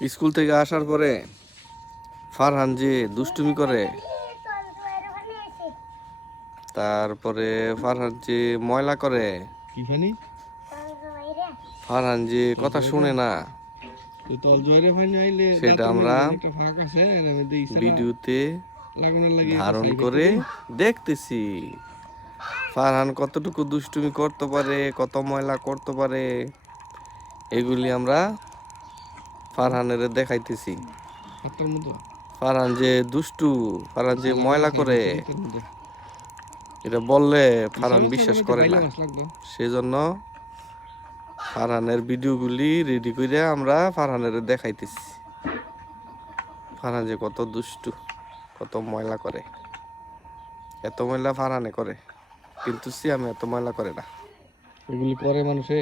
School থেকে আসার পরে ফারহান যে দুষ্টুমি করে, তারপরে ফারহান যে ময়লা করে, কি ফানি ফারহান যে কথা শুনে না, তো তল জয়রে ফানি আইলে সেটা দাঁতের আমরা মাঝে একটা ফাঁক আছে এর মধ্যে ইসারা ভিডিওতে লাগানোর লাগে ধারণ করে দেখতেছি ফারহান কতটুকু দুষ্টুমি করতে পারে, কত ময়লা করতে পারে, এগুলি আমরা ফারহানের দেখাইতেছি। হাতটার মতো ফারহান যে দুষ্টু, ফারহান যে লাগানো ময়লা খাই করে, দিছে হাতের মধ্যে এটা বললে ফারহান ইসা মাছ বিশ্বাস লাগাইতে করে বাইলে না। মাছ লাগতো সেজন্য ফারহানের ভিডিওগুলি রেডি করে আমরা ফারহানের দেখাইতেছি। ফারহান যে কত দুষ্টু, কত ময়লা করে। এত ময়লা ফারহানে করে, কিন্তু সিয়ামে এত ময়লা করে না। এগুলি করে মানুষে